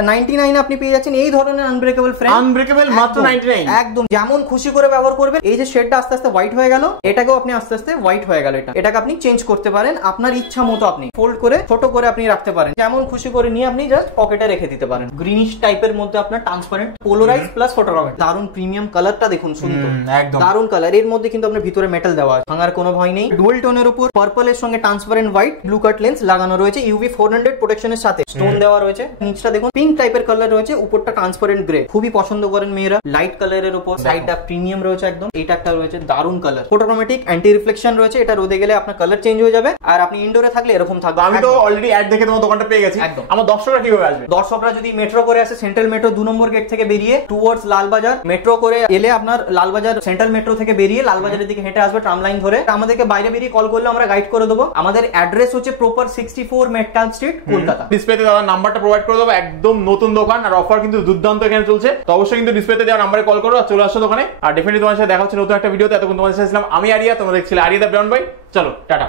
99 আপনি পেয়ে যাচ্ছেন এই ধরনের আনব্রেকেবল ফ্রেম। আনব্রেকেবল মাত্র 99। একদম যেমন খুশি করে ব্যবহার করবেন। এই যে শেডটা আস্তে আস্তে হোয়াইট হয়ে গেল, এটাকেও আপনি আস্তে আস্তে হোয়াইট হয়ে গেল, এটাকে আপনি চেঞ্জ করতে পারেন আপনার ইচ্ছা মতো। আপনি ফোল্ড করে ছোট করে আপনি রাখতে পারেন, যেমন খুশি করে নিয়ে আপনি জাস্ট পকেটে রেখে দিতে পারেন। গ্রিনিশ টাইপের মধ্যে আপনার ট্রান্সপারেন্ট পোলারাইজ প্লাস ফটোগ্রাফি, দারুন প্রিমিয়াম কালারটা দেখুন, সুন্দর একদম দারুন কালার। এর মধ্যে কিন্তু আপনার ভিতরে মেটাল দেওয়া আছে, ভাঙার কোনো ভয় নেই। ডুয়াল টোনের উপর পার্পলের সঙ্গে ট্রান্সপারেন্ট হোয়াইট ব্লু কাট লেন্স লাগানো রয়েছে, ইউভি 400 প্রোটেকশনের সাথে স্টোন দেওয়া রয়েছে। নিচটা দেখুন পিঙ্ক টাইপের কালার রয়েছে, উপরটা ট্রান্সপারেন্ট গ্রে, খুবই পছন্দ করেন মেয়েরা লাইট কালারের উপর। সাইডটা প্রিমিয়াম রয়েছে একদম, এইটা একটা রয়েছে দারুন কালার। ফটোক্রোমেটিক অ্যান্টি রিফ্লেকশন রয়েছে, এটা রোদে গেলে আপনার কালার চেঞ্জ হয়ে যাবে, আর আপনি ইনডোরে থাকলে এরকম থাকবে। আমি তো অলরেডি অ্যাড দেখে তোমার দোকানটা পেয়ে গেছি। আমার দর্শকরা কিভাবে আসবে? দর্শকরা যদি মেট্রো করে আসে, সেন্ট্রাল মেট্রো 2 নম্বর গেট থেকে বেরিয়ে টুয়ার্ডস লালবাজার, মেট্রো করে এলে আপনার লালবাজার সেন্ট্রাল মেট্রো থেকে বেরিয়ে লালবাজারের দিকে হেঁটে আসবে ট্রাম লাইন ধরে। আমাদেরকে বাইরে বেরিয়ে কল করলে আমরা গাইড করে দেবো। আমাদের অ্যাড্রেস হচ্ছে প্রপার 64 মেটকাল স্ট্রিট, কলকাতা। ডিসপ্লেতে দেওয়া নাম্বারটা প্রোভাইড করে দেবো, একদম নতুন দোকান, আর অফার কিন্তু দুর্দান্ত এখানে চলছে। তো অবশ্যই কিন্তু ডিসপ্লেতে দেওয়া নাম্বারে কল করো আর চলে আসো দোকানে। আর ডেফিনেটলি তোমার সাথে দেখা হচ্ছে নতুন একটা ভিডিওতে। এতক্ষণ তোমাদের সাথে ছিলাম আমি আরিয়া, তোমরা দেখছিলে আরিয়া দা ব্রাউন ভাই। চলো টাটা।